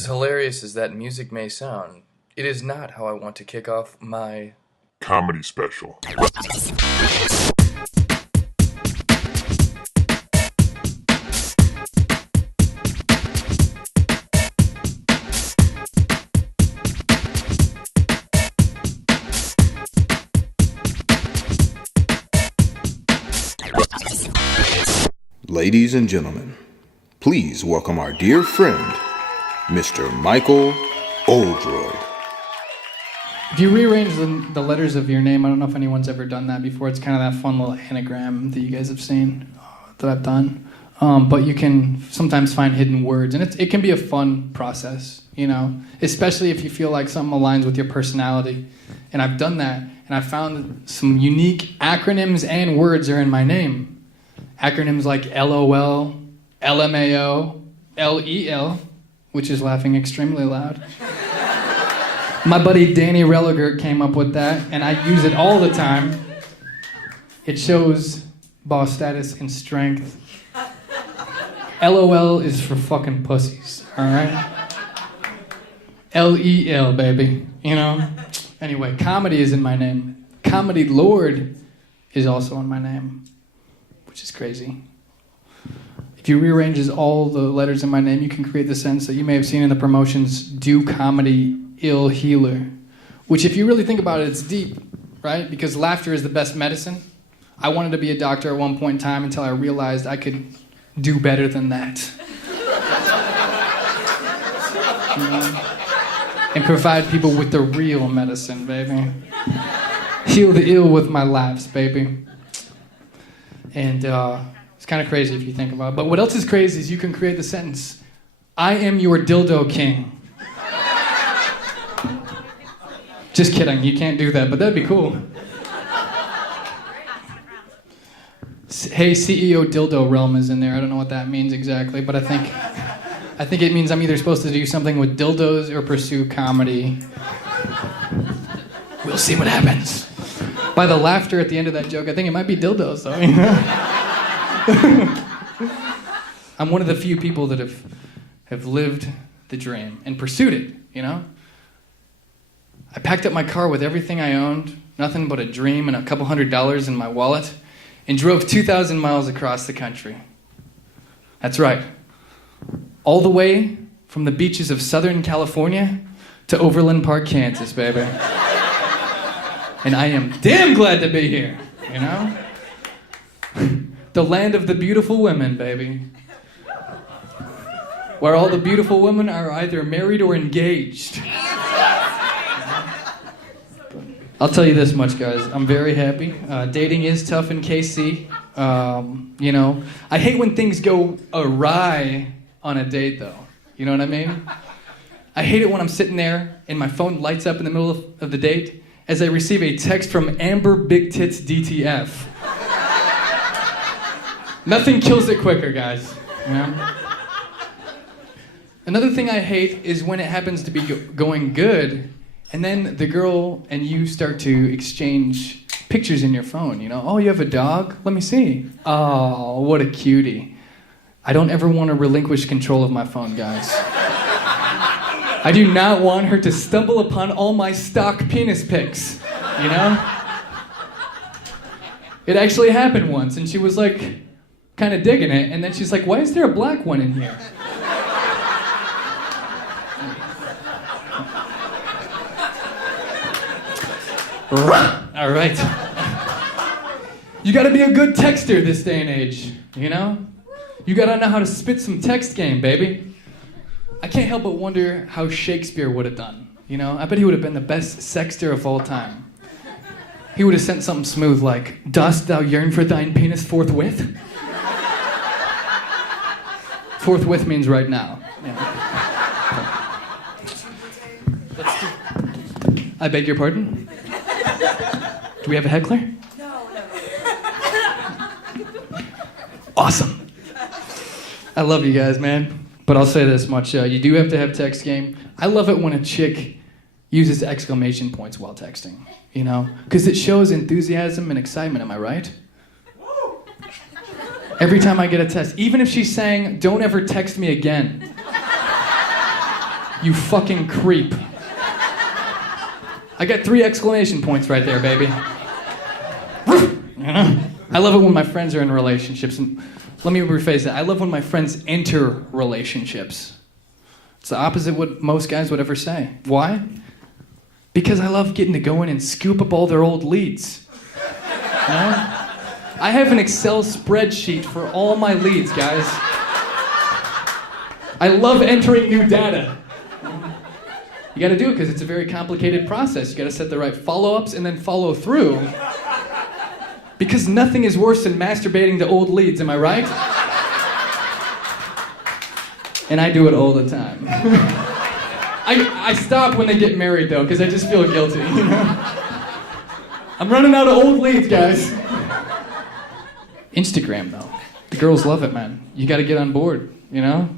As hilarious as that music may sound, it is not how I want to kick off my comedy special. Ladies and gentlemen, please welcome our dear friend, Mr. Michael Oldroyd. If you rearrange the letters of your name, I don't know if anyone's ever done that before. It's kind of that fun little anagram that you guys have seen that I've done. But you can sometimes find hidden words, and it can be a fun process, you know, especially if you feel like something aligns with your personality. And I've done that, and I found some unique acronyms and words are in my name. Acronyms like LOL, LMAO, LEL, which is laughing extremely loud. My buddy Danny Religer came up with that, and I use it all the time. It shows boss status and strength. LOL is for fucking pussies, alright? LEL, baby, you know? Anyway, comedy is in my name. Comedy Lord is also in my name, which is crazy. If you rearrange all the letters in my name, you can create the sentence that you may have seen in the promotions, do comedy, ill healer. Which, if you really think about it, it's deep, right? Because laughter is the best medicine. I wanted to be a doctor at one point in time until I realized I could do better than that. You know? And provide people with the real medicine, baby. Heal the ill with my laughs, baby. And it's kind of crazy if you think about it. But what else is crazy is you can create the sentence, I am your dildo king. Just kidding, you can't do that, but that'd be cool. Hey, CEO Dildo Realm is in there. I don't know what that means exactly, but I think it means I'm either supposed to do something with dildos or pursue comedy. We'll see what happens. By the laughter at the end of that joke, I think it might be dildos, though. You know? I'm one of the few people that have lived the dream and pursued it, you know? I packed up my car with everything I owned, nothing but a dream and a couple $100 in my wallet, and drove 2,000 miles across the country. That's right. All the way from the beaches of Southern California to Overland Park, Kansas, baby. And I am damn glad to be here, you know? The land of the beautiful women, baby. Where all the beautiful women are either married or engaged. I'll tell you this much, guys. I'm very happy. Dating is tough in KC. You know, I hate when things go awry on a date, though. You know what I mean? I hate it when I'm sitting there and my phone lights up in the middle of the date as I receive a text from Amber Big Tits DTF. Nothing kills it quicker, guys. You know? Another thing I hate is when it happens to be going good, and then the girl and you start to exchange pictures in your phone, you know? Oh, you have a dog? Let me see. Oh, what a cutie. I don't ever want to relinquish control of my phone, guys. I do not want her to stumble upon all my stock penis pics, you know? It actually happened once, and she was like, kind of digging it, and then she's like, why is there a black one in here? All right. You gotta be a good texter this day and age, you know? You gotta know how to spit some text game, baby. I can't help but wonder how Shakespeare would have done, you know? I bet he would have been the best sexter of all time. He would have sent something smooth like, dost thou yearn for thine penis forthwith? Forthwith means right now. Yeah. Let's do... I beg your pardon? Do we have a heckler? No. Awesome. I love you guys, man. But I'll say this much, you do have to have text game. I love it when a chick uses exclamation points while texting, you know? Because it shows enthusiasm and excitement, am I right? Every time I get a text, even if she's saying, don't ever text me again. You fucking creep. I got 3 exclamation points right there, baby. I love it when my friends are in relationships. And let me rephrase that. I love when my friends enter relationships. It's the opposite of what most guys would ever say. Why? Because I love getting to go in and scoop up all their old leads. You know? I have an Excel spreadsheet for all my leads, guys. I love entering new data. You gotta do it because it's a very complicated process. You gotta set the right follow-ups and then follow through. Because nothing is worse than masturbating to old leads, am I right? And I do it all the time. I stop when they get married though, because I just feel guilty, you know? I'm running out of old leads, guys. Instagram though. The girls love it, man. You gotta get on board, you know?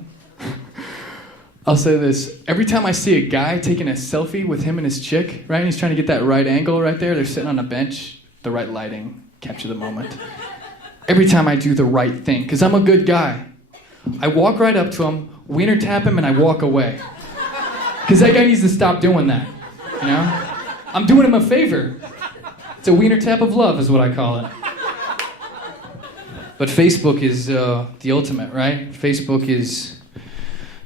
I'll say this. Every time I see a guy taking a selfie with him and his chick, right? And he's trying to get that right angle right there. They're sitting on a bench, the right lighting, capture the moment. Every time I do the right thing, because I'm a good guy. I walk right up to him, wiener tap him, and I walk away. Because that guy needs to stop doing that, you know? I'm doing him a favor. It's a wiener tap of love is what I call it. But Facebook is the ultimate, right? Facebook is...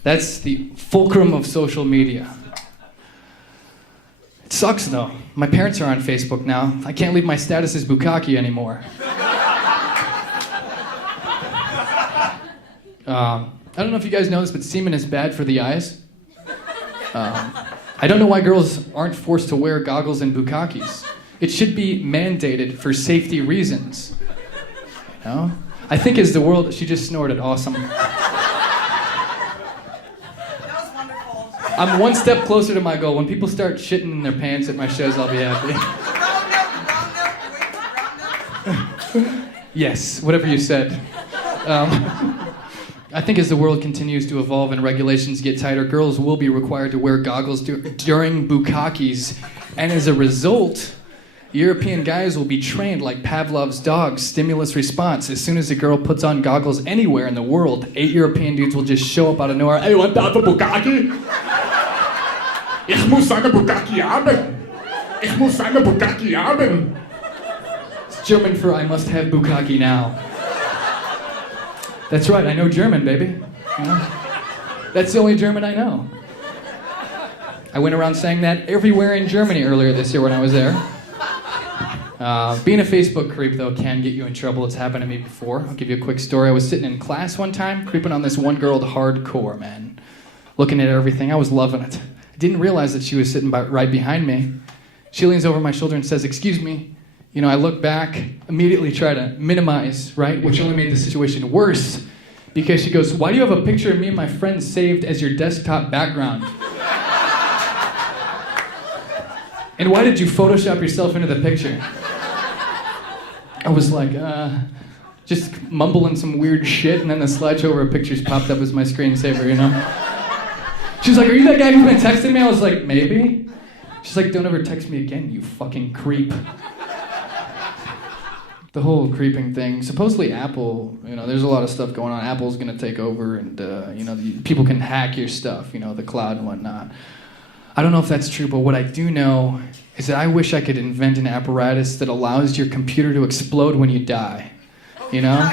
That's the fulcrum of social media. It sucks though. My parents are on Facebook now. I can't leave my status as bukkake anymore. I don't know if you guys know this, but semen is bad for the eyes. I don't know why girls aren't forced to wear goggles and bukkakes. It should be mandated for safety reasons. You know? I think as the world... She just snorted. Awesome. I'm one step closer to my goal. When people start shitting in their pants at my shows, I'll be happy. Yes, whatever you said. I think as the world continues to evolve and regulations get tighter, girls will be required to wear goggles during bukkakes. And as a result, European guys will be trained like Pavlov's dog, stimulus response. As soon as a girl puts on goggles anywhere in the world, 8 European dudes will just show up out of nowhere. Hey, want that for bukkake? Ich muss eine bukkake haben. Ich muss eine bukkake haben. It's German for I must have bukkake now. That's right, I know German, baby. You know? That's the only German I know. I went around saying that everywhere in Germany earlier this year when I was there. Being a Facebook creep, though, can get you in trouble. It's happened to me before. I'll give you a quick story. I was sitting in class one time, creeping on this one girl hardcore, man. Looking at everything. I was loving it. I didn't realize that she was sitting right behind me. She leans over my shoulder and says, "Excuse me." You know, I look back, immediately try to minimize, right? Which only made the situation worse. Because she goes, "Why do you have a picture of me and my friends saved as your desktop background? And why did you Photoshop yourself into the picture?" I was like, just mumbling some weird shit, and then the slideshow where pictures popped up as my screensaver, you know? She was like, "Are you that guy who's been texting me?" I was like, "Maybe." She's like, "Don't ever text me again, you fucking creep." The whole creeping thing. Supposedly Apple, you know, there's a lot of stuff going on. Apple's gonna take over and, you know, people can hack your stuff, you know, the cloud and whatnot. I don't know if that's true, but what I do know is that I wish I could invent an apparatus that allows your computer to explode when you die, you know?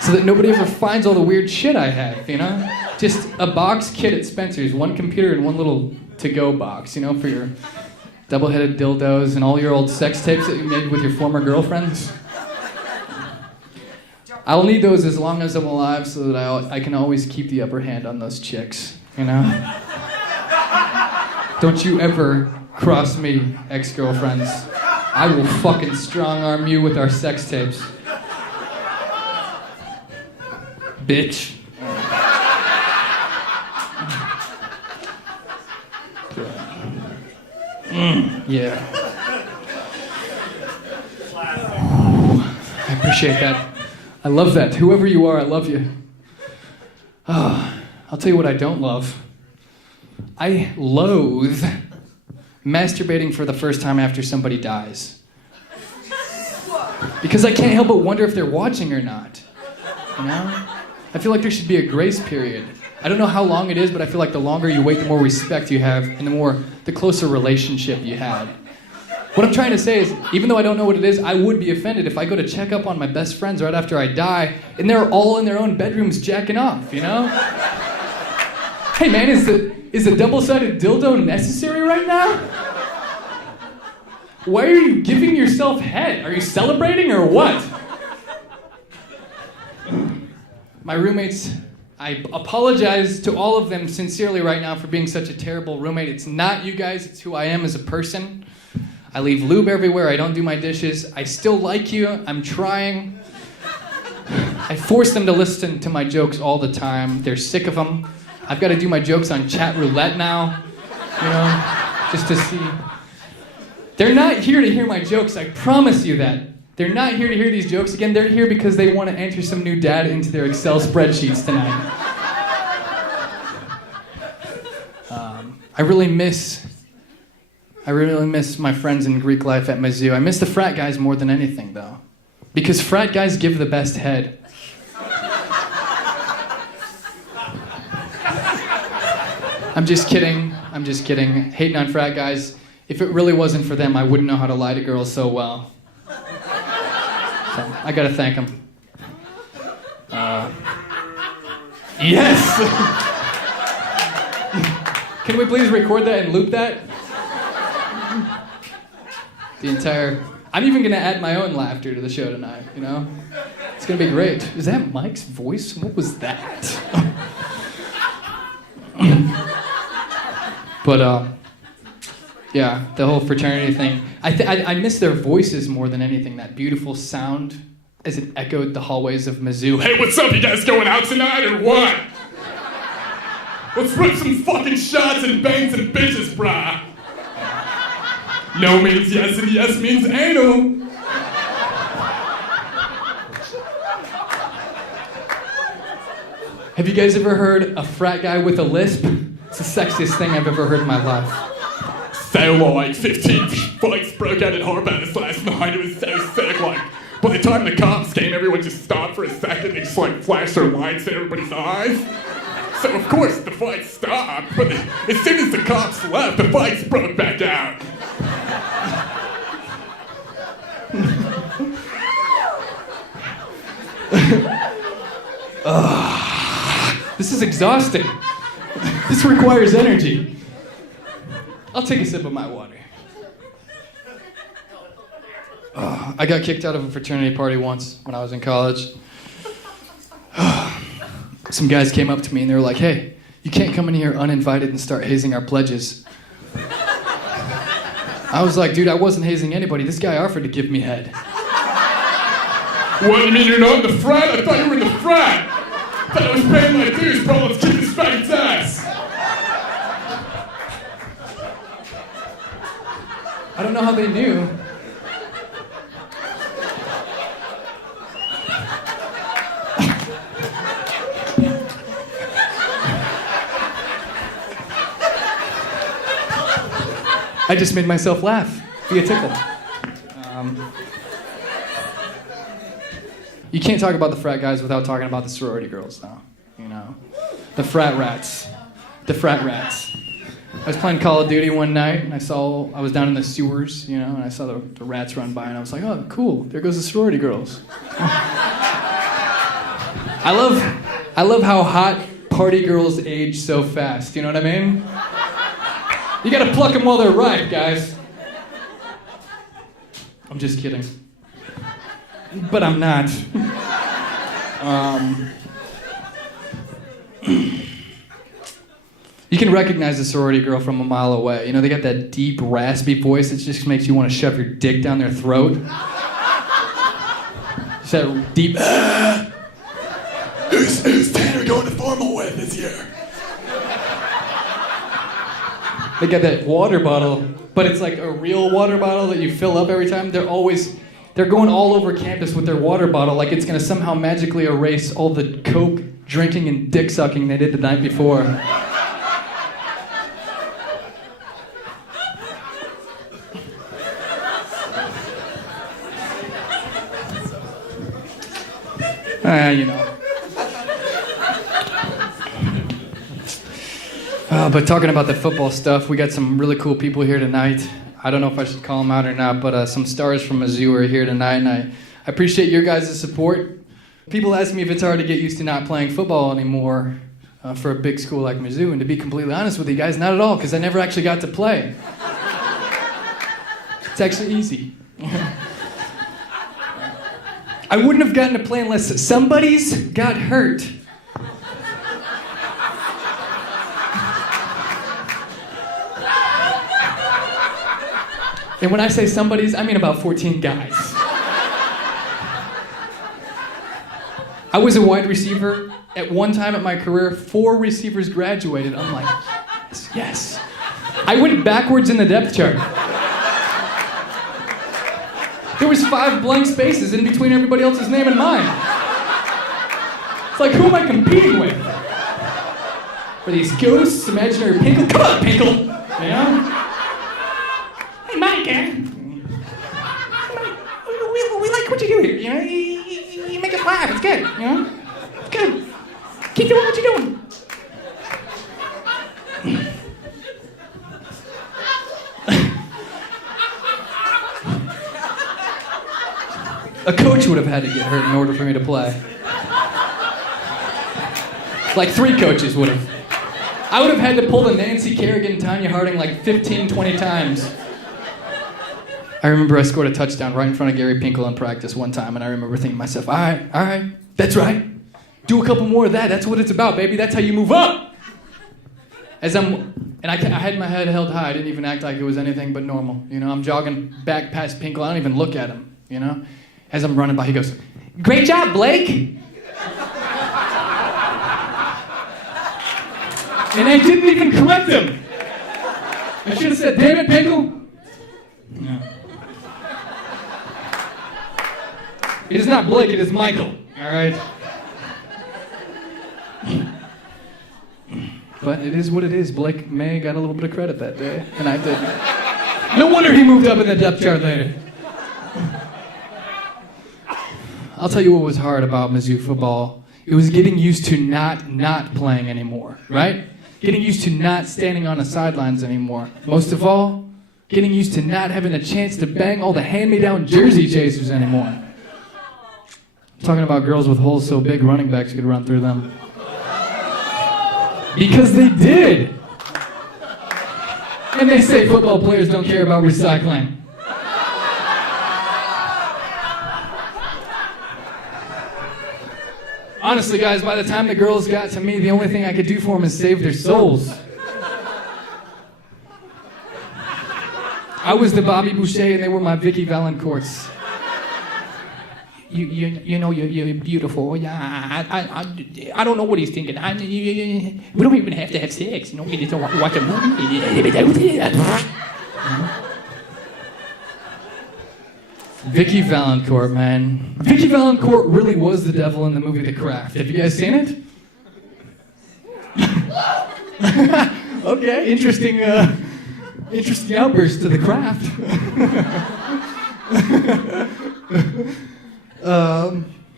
So that nobody ever finds all the weird shit I have, you know? Just a box kit at Spencer's, one computer and one little to-go box, you know, for your double-headed dildos and all your old sex tapes that you made with your former girlfriends. I'll need those as long as I'm alive so that I can always keep the upper hand on those chicks, you know? Don't you ever cross me, ex-girlfriends. I will fucking strong-arm you with our sex tapes. Bitch. Yeah. I appreciate that. I love that. Whoever you are, I love you. Oh, I'll tell you what I don't love. I loathe masturbating for the first time after somebody dies. Because I can't help but wonder if they're watching or not. You know? I feel like there should be a grace period. I don't know how long it is, but I feel like the longer you wait, the more respect you have, and the closer relationship you have. What I'm trying to say is, even though I don't know what it is, I would be offended if I go to check up on my best friends right after I die, and they're all in their own bedrooms jacking off, you know? Hey man, is a double-sided dildo necessary right now? Why are you giving yourself head? Are you celebrating or what? My roommates, I apologize to all of them sincerely right now for being such a terrible roommate. It's not you guys, it's who I am as a person. I leave lube everywhere, I don't do my dishes. I still like you, I'm trying. I force them to listen to my jokes all the time. They're sick of them. I've got to do my jokes on chat roulette now, you know, just to see. They're not here to hear my jokes, I promise you that. They're not here to hear these jokes again. They're here because they want to enter some new data into their Excel spreadsheets tonight. I really miss my friends in Greek life at Mizzou. I miss the frat guys more than anything, though. Because frat guys give the best head. I'm just kidding. Hating on frat guys. If it really wasn't for them, I wouldn't know how to lie to girls so well. So, I gotta thank them. Yes! Can we please record that and loop that? I'm even gonna add my own laughter to the show tonight, you know? It's gonna be great. Is that Mike's voice? What was that? But, yeah, the whole fraternity thing. I miss their voices more than anything. That beautiful sound as it echoed the hallways of Mizzou. Hey, what's up? You guys going out tonight or what? Let's rip some fucking shots and bang some bitches, brah. No means yes and yes means anal. Have you guys ever heard a frat guy with a lisp? It's the sexiest thing I've ever heard in my life. So like 15 fights broke out at Harbass last night. It was so sick. Like by the time the cops came, everyone just stopped for a second. They just like flashed their lights in everybody's eyes. So of course the fight stopped. But as soon as the cops left, the fights broke back out. This is exhausting. This requires energy. I'll take a sip of my water. I got kicked out of a fraternity party once when I was in college. Some guys came up to me and they were like, hey, you can't come in here uninvited and start hazing our pledges. I was like, dude, I wasn't hazing anybody. This guy offered to give me head. What, you mean you're not in the frat? I thought you were in the frat. I thought I was paying my dues, bro. Let's kick this faggot's ass. I don't know how they knew. I just made myself laugh via tickle. You can't talk about the frat guys without talking about the sorority girls, though. You know, the frat rats. The frat rats. I was playing Call of Duty one night, and I was down in the sewers, you know, and I saw the rats run by, and I was like, oh, cool, there goes the sorority girls. I love how hot party girls age so fast, you know what I mean? You gotta pluck them while they're ripe, guys. I'm just kidding. But I'm not. You can recognize a sorority girl from a mile away. You know, they got that deep, raspy voice that just makes you want to shove your dick down their throat. Just that deep, Who's Tanner going to formal with this year? They got that water bottle, but it's like a real water bottle that you fill up every time. They're going all over campus with their water bottle like it's going to somehow magically erase all the coke, drinking, and dick sucking they did the night before. You know. But talking about the football stuff, we got some really cool people here tonight. I don't know if I should call them out or not, but some stars from Mizzou are here tonight, and I appreciate your guys' support. People ask me if it's hard to get used to not playing football anymore for a big school like Mizzou, and to be completely honest with you guys, not at all, because I never actually got to play. It's actually easy. I wouldn't have gotten to play unless somebody's got hurt. And when I say somebody's, I mean about 14 guys. I was a wide receiver. At one time in my career, 4 receivers graduated. I'm like, yes. I went backwards in the depth chart. There was 5 blank spaces in between everybody else's name and mine. It's like, who am I competing with? Are these ghosts, imaginary Pinkle? Come on, Pinkle! You know? Hey, Mike, we like what you do here. You know, you make us laugh. It's good. You know, it's good. Keep doing what you're doing. A coach would have had to get hurt in order for me to play. Like 3 coaches would have. I would have had to pull the Nancy Kerrigan and Tanya Harding like 15, 20 times. I remember I scored a touchdown right in front of Gary Pinkle in practice one time, and I remember thinking to myself, all right, that's right. Do a couple more of that. That's what it's about, baby. That's how you move up. I had my head held high. I didn't even act like it was anything but normal. You know, I'm jogging back past Pinkle. I don't even look at him, you know. As I'm running by, he goes, "Great job, Blake." And I didn't even correct him. I should have said, "Damn it, Pinkle." No. It is not Blake, it is Michael, all right? But it is what it is. Blake May got a little bit of credit that day, and I didn't. No wonder he moved up in the depth chart later. I'll tell you what was hard about Mizzou football. It was getting used to not playing anymore, right? Getting used to not standing on the sidelines anymore. Most of all, getting used to not having a chance to bang all the hand-me-down jersey chasers anymore. I'm talking about girls with holes so big running backs could run through them. Because they did. And they say football players don't care about recycling. Honestly, guys, by the time the girls got to me, the only thing I could do for them is save their souls. I was the Bobby Boucher and they were my Vicky Valancourts. You know, you're beautiful. Yeah, I don't know what he's thinking. We don't even have to have sex. You know, we just watch a movie. Vicky Valancourt, man. Vicky Valancourt really was the devil in the movie The Craft. Have you guys seen it? Okay, interesting outburst to The Craft.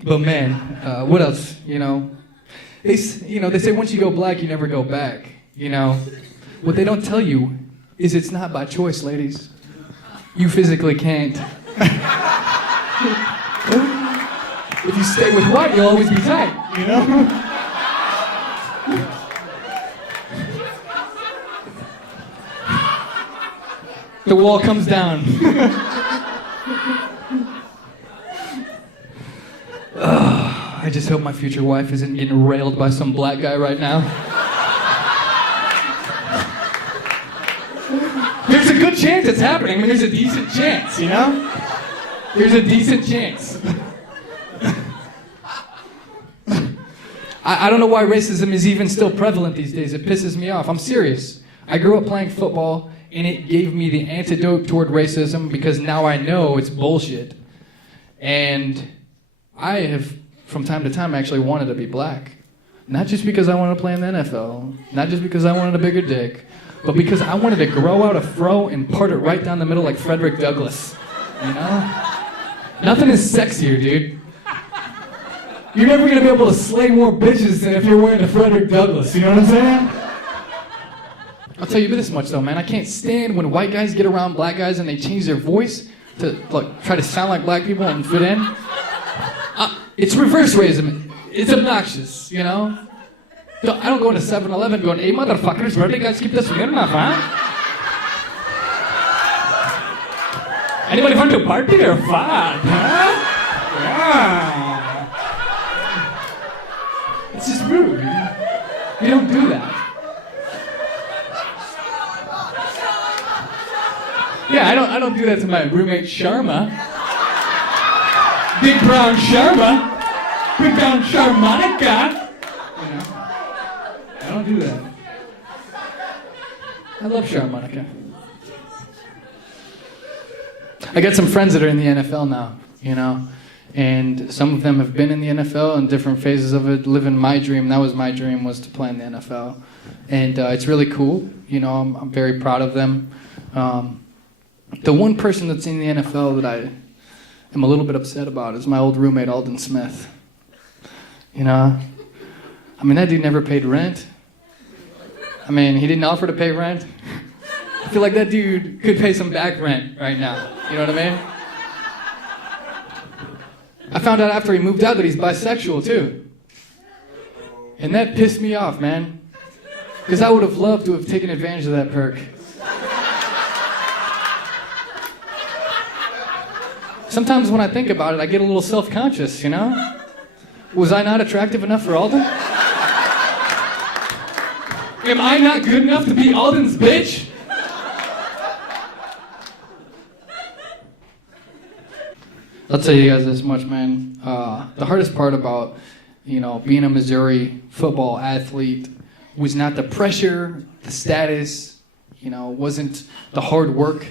But man, what else? You know, they say once you go black, you never go back. You know, what they don't tell you is it's not by choice, ladies. You physically can't. If you stay with white, you'll always be tight, you know? The wall comes down. I just hope my future wife isn't getting railed by some black guy right now. There's a good chance it's happening. I mean, there's a decent chance, you know? There's a decent chance. I don't know why racism is even still prevalent these days. It pisses me off. I'm serious. I grew up playing football, and it gave me the antidote toward racism because now I know it's bullshit. And I have, from time to time, actually wanted to be black. Not just because I wanted to play in the NFL, not just because I wanted a bigger dick, but because I wanted to grow out a fro and part it right down the middle like Frederick Douglass. You know? Nothing is sexier, dude. You're never gonna be able to slay more bitches than if you're wearing a Frederick Douglass, you know what I'm saying? I'll tell you this much though, man. I can't stand when white guys get around black guys and they change their voice to like try to sound like black people and fit in. It's reverse racism. It's obnoxious, you know? I don't go into 7-Eleven going, hey motherfuckers, where do you guys keep this weird enough, huh? Anybody want to party or fun, huh? Yeah. It's just rude. We don't do that. Yeah, I don't do that to my roommate Sharma. Big brown Sharma. Big brown Sharmonica. You know, I don't do that. I love Sharmonica. I got some friends that are in the NFL now, you know, and some of them have been in the NFL in different phases of it, living my dream. That was my dream, was to play in the NFL. And it's really cool, you know, I'm very proud of them. The one person that's in the NFL that I am a little bit upset about is my old roommate, Alden Smith. You know, I mean, that dude never paid rent. I mean, he didn't offer to pay rent. I feel like that dude could pay some back rent right now. You know what I mean? I found out after he moved out that he's bisexual too. And that pissed me off, man. Because I would have loved to have taken advantage of that perk. Sometimes when I think about it, I get a little self-conscious, you know? Was I not attractive enough for Alden? Am I not good enough to be Alden's bitch? I'll tell you guys this much, man. The hardest part about, you know, being a Missouri football athlete was not the pressure, the status, you know, wasn't the hard work.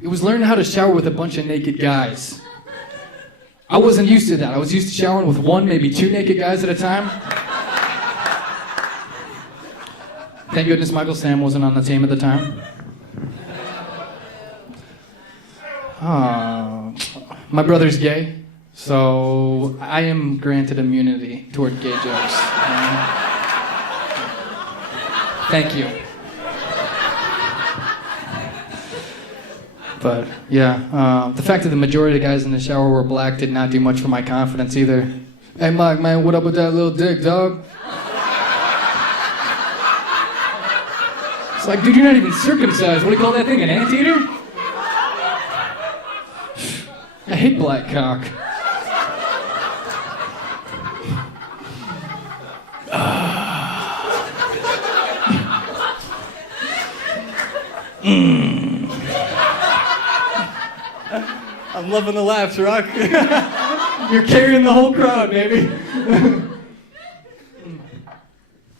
It was learning how to shower with a bunch of naked guys. I wasn't used to that. I was used to showering with one, maybe two naked guys at a time. Thank goodness Michael Sam wasn't on the team at the time. My brother's gay, so I am granted immunity toward gay jokes. Thank you. But yeah, the fact that the majority of the guys in the shower were black did not do much for my confidence either. Hey Mike, man, what up with that little dick, dog? It's like, dude, you're not even circumcised. What do you call that thing, an anteater? I hate black cock. I'm loving the laughs, Rock. You're carrying the whole crowd, baby.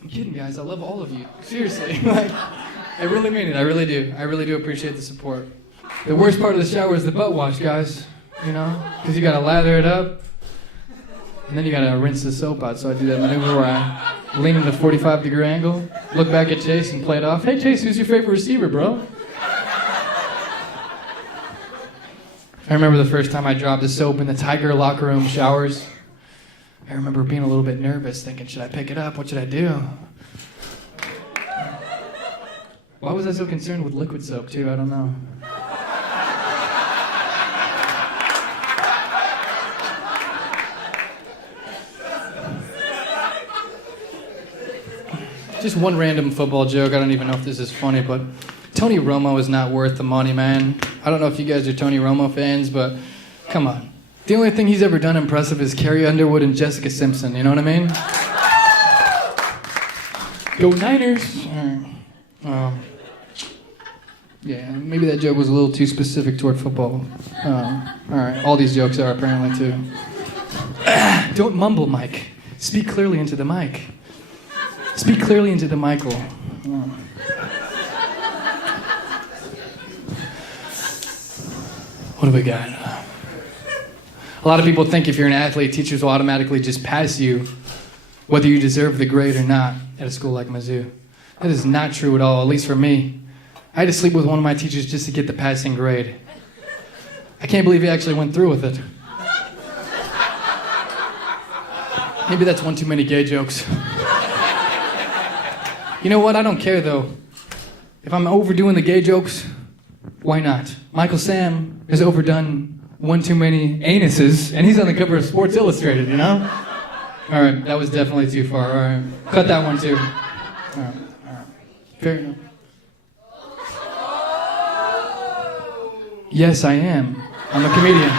I'm kidding, guys. I love all of you. Seriously. Like, I really mean it. I really do. I really do appreciate the support. The worst part of the shower is the butt wash, guys. You know? Because you got to lather it up. And then you got to rinse the soap out. So I do that maneuver where I lean in a 45-degree angle, look back at Chase and play it off. Hey, Chase, who's your favorite receiver, bro? I remember the first time I dropped the soap in the Tiger locker room showers. I remember being a little bit nervous, thinking, should I pick it up? What should I do? Why was I so concerned with liquid soap, too? I don't know. Just one random football joke. I don't even know if this is funny, but Tony Romo is not worth the money, man. I don't know if you guys are Tony Romo fans, but come on. The only thing he's ever done impressive is Carrie Underwood and Jessica Simpson, you know what I mean? Go Niners! Yeah, maybe that joke was a little too specific toward football. Alright, all these jokes are apparently too. Don't mumble, Mike. Speak clearly into the mic. Speak clearly into the Michael. What do we got? A lot of people think if you're an athlete, teachers will automatically just pass you, whether you deserve the grade or not, at a school like Mizzou. That is not true at all, at least for me. I had to sleep with one of my teachers just to get the passing grade. I can't believe he actually went through with it. Maybe that's one too many gay jokes. You know what? I don't care, though. If I'm overdoing the gay jokes, why not? Michael Sam has overdone one too many anuses, and he's on the cover of Sports Illustrated, you know? All right, that was definitely too far. All right, cut that one too. All right. Fair enough. Yes, I am. I'm a comedian.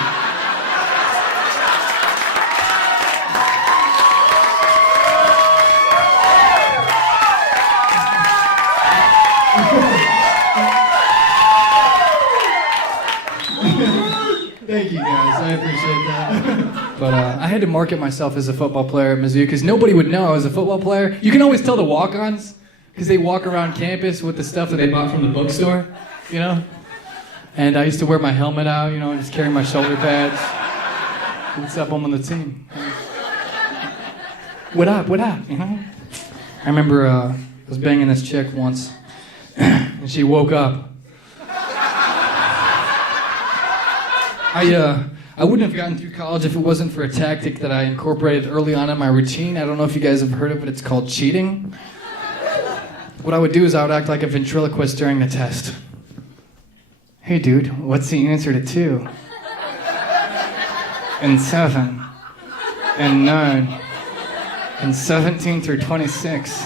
Thank you guys, I appreciate that. But I had to market myself as a football player at Mizzou because nobody would know I was a football player. You can always tell the walk-ons because they walk around campus with the stuff that they bought from the bookstore, you know? And I used to wear my helmet out, you know, and just carry my shoulder pads. What's up, I'm on the team. What up, you know? I remember I was banging this chick once, and she woke up. I wouldn't have gotten through college if it wasn't for a tactic that I incorporated early on in my routine. I don't know if you guys have heard of it, it's called cheating. What I would do is I would act like a ventriloquist during the test. Hey dude, what's the answer to 2? And 7. And 9. And 17 through 26.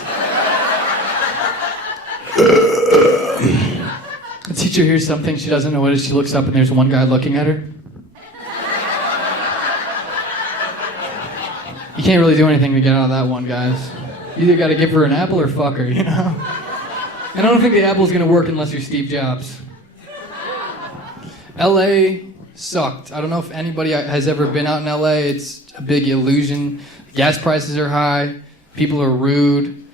The teacher hears something she doesn't know what it is. She looks up and there's one guy looking at her. You can't really do anything to get out of that one, guys. You either got to give her an apple or fuck her, you know? And I don't think the apple's going to work unless you're Steve Jobs. LA sucked. I don't know if anybody has ever been out in LA. It's a big illusion. Gas prices are high. People are rude.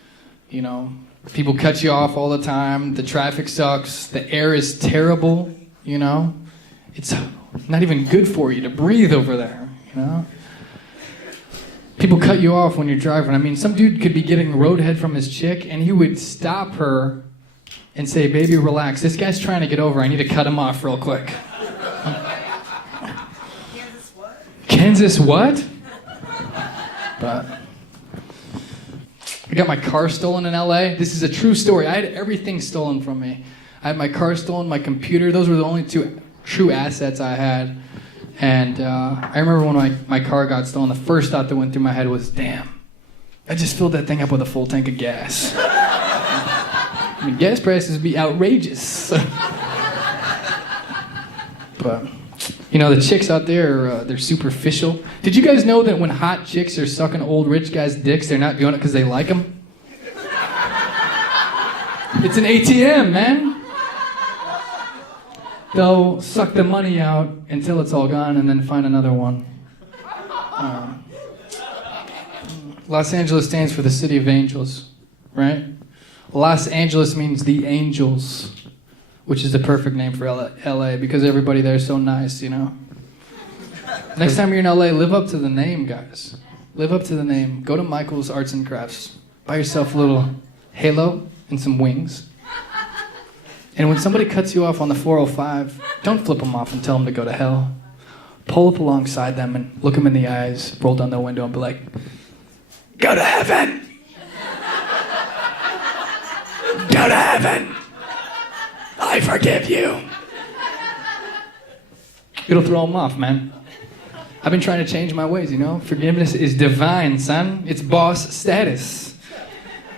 You know, people cut you off all the time. The traffic sucks. The air is terrible, you know? It's not even good for you to breathe over there, you know? People cut you off when you're driving. I mean, some dude could be getting roadhead from his chick, and he would stop her and say, baby, relax. This guy's trying to get over. I need to cut him off real quick. Kansas what? Kansas what? But I got my car stolen in LA. This is a true story. I had everything stolen from me. I had my car stolen, my computer. Those were the only 2 true assets I had. And I remember when my car got stolen, the first thought that went through my head was, damn, I just filled that thing up with a full tank of gas. I mean, gas prices would be outrageous. But, you know, the chicks out there, they're superficial. Did you guys know that when hot chicks are sucking old rich guys' dicks, they're not doing it because they like them? It's an ATM, man. They'll suck the money out until it's all gone and then find another one. Los Angeles stands for the city of angels, right? Los Angeles means the angels, which is the perfect name for LA because everybody there is so nice, you know? Next time you're in LA, live up to the name, guys. Live up to the name. Go to Michael's Arts and Crafts. Buy yourself a little halo and some wings. And when somebody cuts you off on the 405, don't flip them off and tell them to go to hell. Pull up alongside them and look them in the eyes, roll down the window and be like, go to heaven. Go to heaven. I forgive you. It'll throw them off, man. I've been trying to change my ways, you know? Forgiveness is divine, son. It's boss status.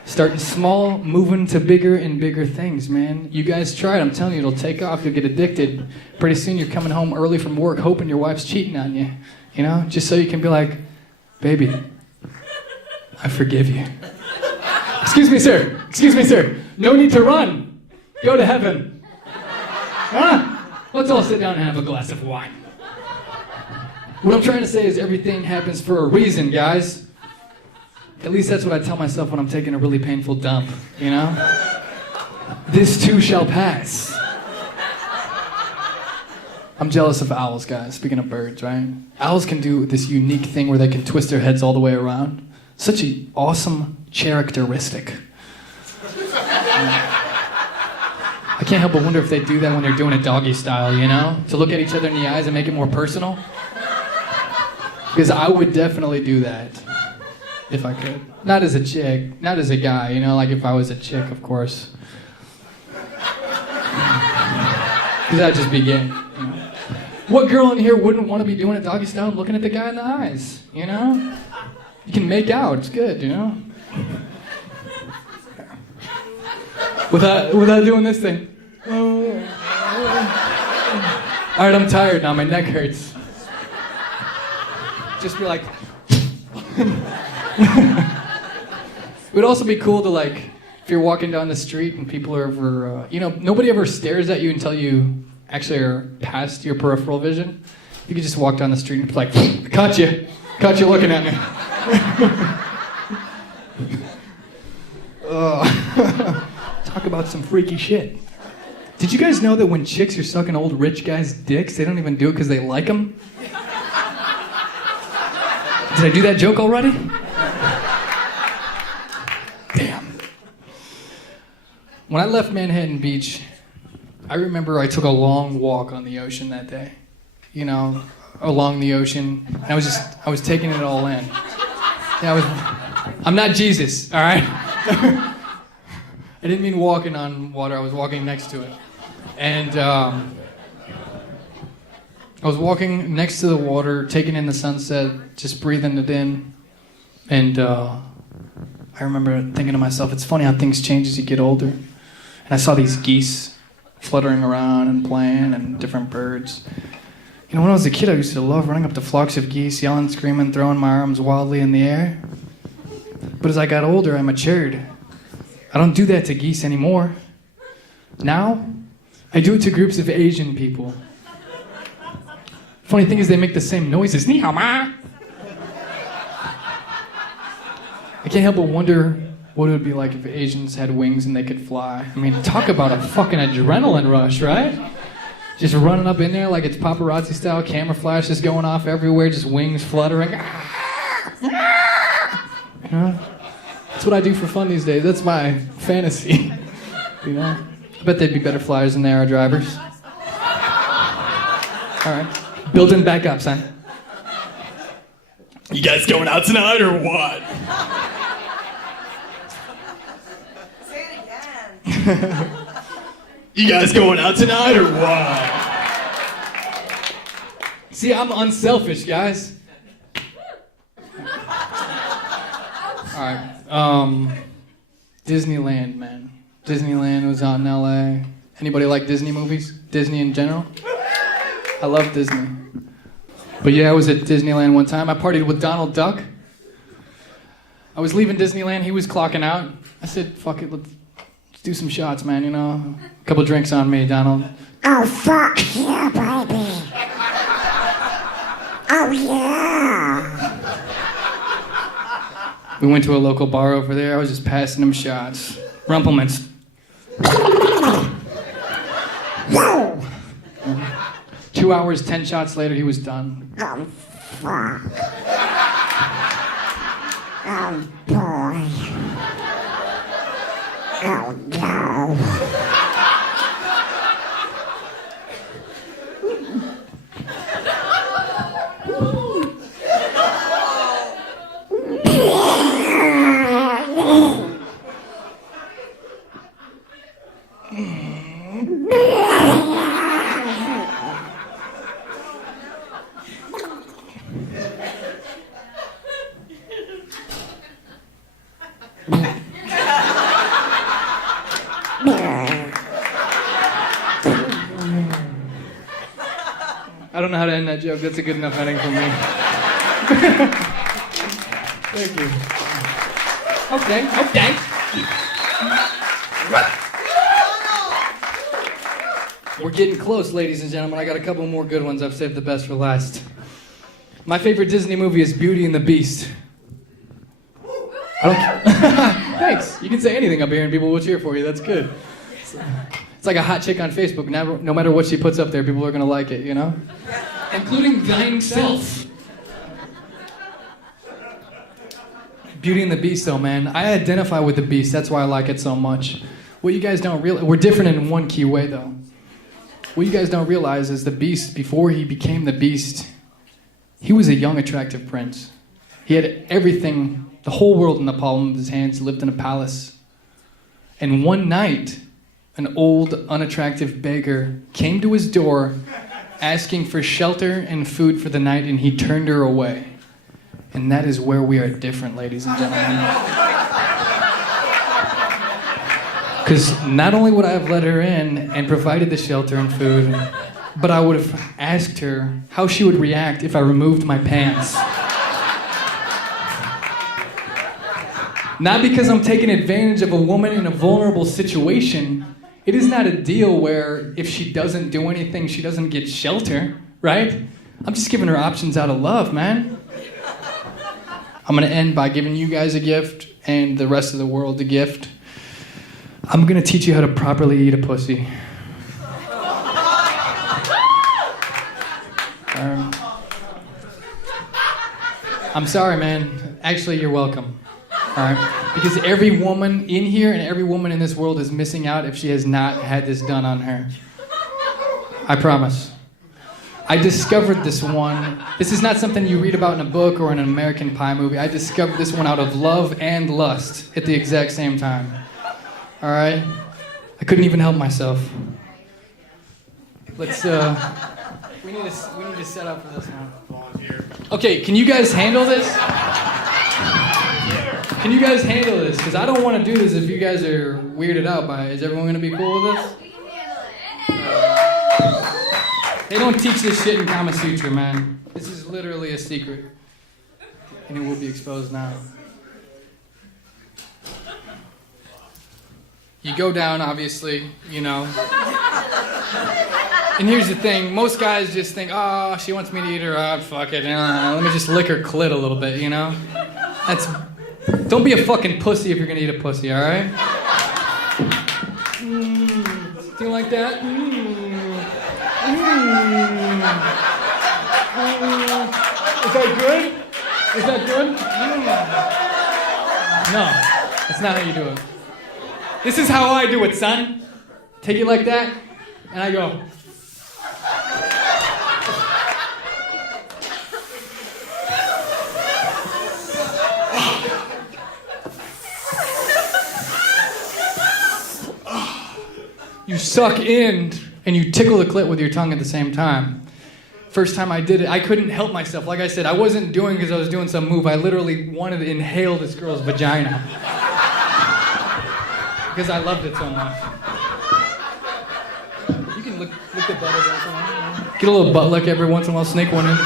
Starting small, moving to bigger and bigger things, man. You guys try it. I'm telling you, it'll take off. You'll get addicted. Pretty soon you're coming home early from work hoping your wife's cheating on you. You know? Just so you can be like, baby, I forgive you. Excuse me, sir. Excuse me, sir. No need to run. Go to heaven. Huh? Let's all sit down and have a glass of wine. What I'm trying to say is everything happens for a reason, guys. At least that's what I tell myself when I'm taking a really painful dump, you know? This too shall pass. I'm jealous of owls, guys, speaking of birds, right? Owls can do this unique thing where they can twist their heads all the way around. Such an awesome characteristic. I can't help but wonder if they do that when they're doing a doggy style, you know? To look at each other in the eyes and make it more personal. Because I would definitely do that. If I could. Not as a chick, not as a guy, you know, like if I was a chick, of course. Because that'd just be gay. You know? What girl in here wouldn't want to be doing it doggy style and looking at the guy in the eyes, you know? You can make out, it's good, you know? Without doing this thing. Alright, I'm tired now, my neck hurts. Just be like... It would also be cool to like, if you're walking down the street and people are over, nobody ever stares at you until you actually are past your peripheral vision. You could just walk down the street and be like, caught you looking at me. Talk about some freaky shit. Did you guys know that when chicks are sucking old rich guys' dicks, they don't even do it because they like them? Did I do that joke already? Damn. When I left Manhattan Beach, I remember I took a long walk on the ocean that day. You know, along the ocean. I was taking it all in. Yeah, I'm not Jesus, all right? I didn't mean walking on water, I was walking next to it. And I was walking next to the water, taking in the sunset, just breathing it in. And I remember thinking to myself, it's funny how things change as you get older. And I saw these geese fluttering around and playing and different birds. You know, when I was a kid, I used to love running up to flocks of geese, yelling, screaming, throwing my arms wildly in the air. But as I got older, I matured. I don't do that to geese anymore. Now, I do it to groups of Asian people. Funny thing is, they make the same noises. Ni hao ma! I can't help but wonder what it would be like if Asians had wings and they could fly. I mean, talk about a fucking adrenaline rush, right? Just running up in there like it's paparazzi style, camera flashes going off everywhere, just wings fluttering. You know? That's what I do for fun these days. That's my fantasy. You know? I bet they'd be better flyers than they are drivers. All right. Building back up, son. You guys going out tonight or what? Say it again. You guys going out tonight or what? See, I'm unselfish, guys. Alright. Disneyland, man. Disneyland was out in LA. Anybody like Disney movies? Disney in general? I love Disney. But yeah, I was at Disneyland one time. I partied with Donald Duck. I was leaving Disneyland. He was clocking out. I said, fuck it, let's do some shots, man, you know? A couple drinks on me, Donald. Oh, fuck yeah, baby. Oh, yeah. We went to a local bar over there. I was just passing him shots. Rumplemans. 2 hours, 10 shots later, he was done. Oh, fuck. Oh, boy. Oh, no. I don't know how to end that joke. That's a good enough ending for me. Thank you. Okay. We're getting close, ladies and gentlemen. I got a couple more good ones. I've saved the best for last. My favorite Disney movie is Beauty and the Beast. I don't. Thanks. You can say anything up here and people will cheer for you. That's good. It's like a hot chick on Facebook. No matter what she puts up there, people are gonna like it, you know? Including thyself. Beauty and the Beast, though, man. I identify with the Beast. That's why I like it so much. What you guys don't realize, we're different in one key way, though. What you guys don't realize is the Beast, before he became the Beast, he was a young, attractive prince. He had everything, the whole world in the palm of his hands, lived in a palace. And one night, an old, unattractive beggar came to his door asking for shelter and food for the night, and he turned her away. And that is where we are different, ladies and gentlemen. Because not only would I have let her in and provided the shelter and food, but I would have asked her how she would react if I removed my pants. Not because I'm taking advantage of a woman in a vulnerable situation. It is not a deal where if she doesn't do anything, she doesn't get shelter, right? I'm just giving her options out of love, man. I'm gonna end by giving you guys a gift and the rest of the world a gift. I'm gonna teach you how to properly eat a pussy. I'm sorry, man. Actually, you're welcome. All right? Because every woman in here and every woman in this world is missing out if she has not had this done on her. I promise. I discovered this one. This is not something you read about in a book or in an American Pie movie. I discovered this one out of love and lust at the exact same time. All right? I couldn't even help myself. Let's, we need to set up for this one. Okay, can you guys handle this? Can you guys handle this? Because I don't want to do this if you guys are weirded out by it. Is everyone going to be cool with this? They don't teach this shit in Kama Sutra, man. This is literally a secret. And it will be exposed now. You go down, obviously, you know. And here's the thing. Most guys just think, oh, she wants me to eat her up. Fuck it. Let me just lick her clit a little bit, you know? Don't be a fucking pussy if you're gonna eat a pussy, all right? Do you like that? Is that good? Is that good? No, that's not how you do it. This is how I do it, son. Take it like that, and I go. You suck in and you tickle the clit with your tongue at the same time. First time I did it, I couldn't help myself. Like I said, I wasn't doing it because I was doing some move. I literally wanted to inhale this girl's vagina. Because I loved it so much. You can lick the butt every once in a while. Get a little butt lick every once in a while, snake one in.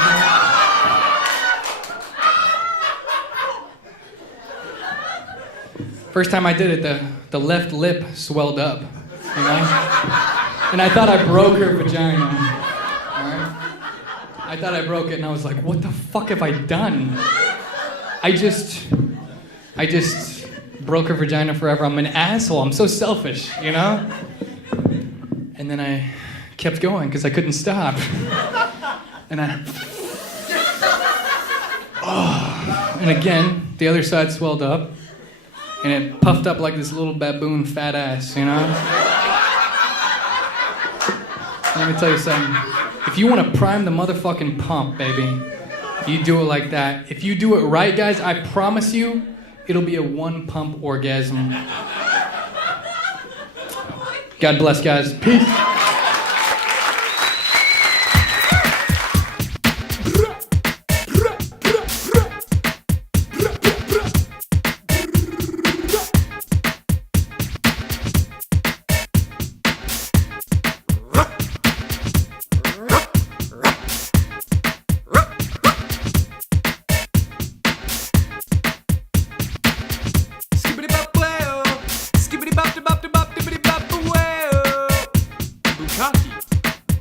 First time I did it, the left lip swelled up. You know? And I thought I broke her vagina. Alright? I thought I broke it and I was like, what the fuck have I done? I just broke her vagina forever. I'm an asshole. I'm so selfish, you know? And then I kept going because I couldn't stop. And and again, the other side swelled up. And it puffed up like this little baboon fat ass, you know? Let me tell you something. If you want to prime the motherfucking pump, baby, you do it like that. If you do it right, guys, I promise you, it'll be a one-pump orgasm. God bless, guys. Peace.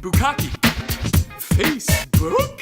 Bukkake. Facebook?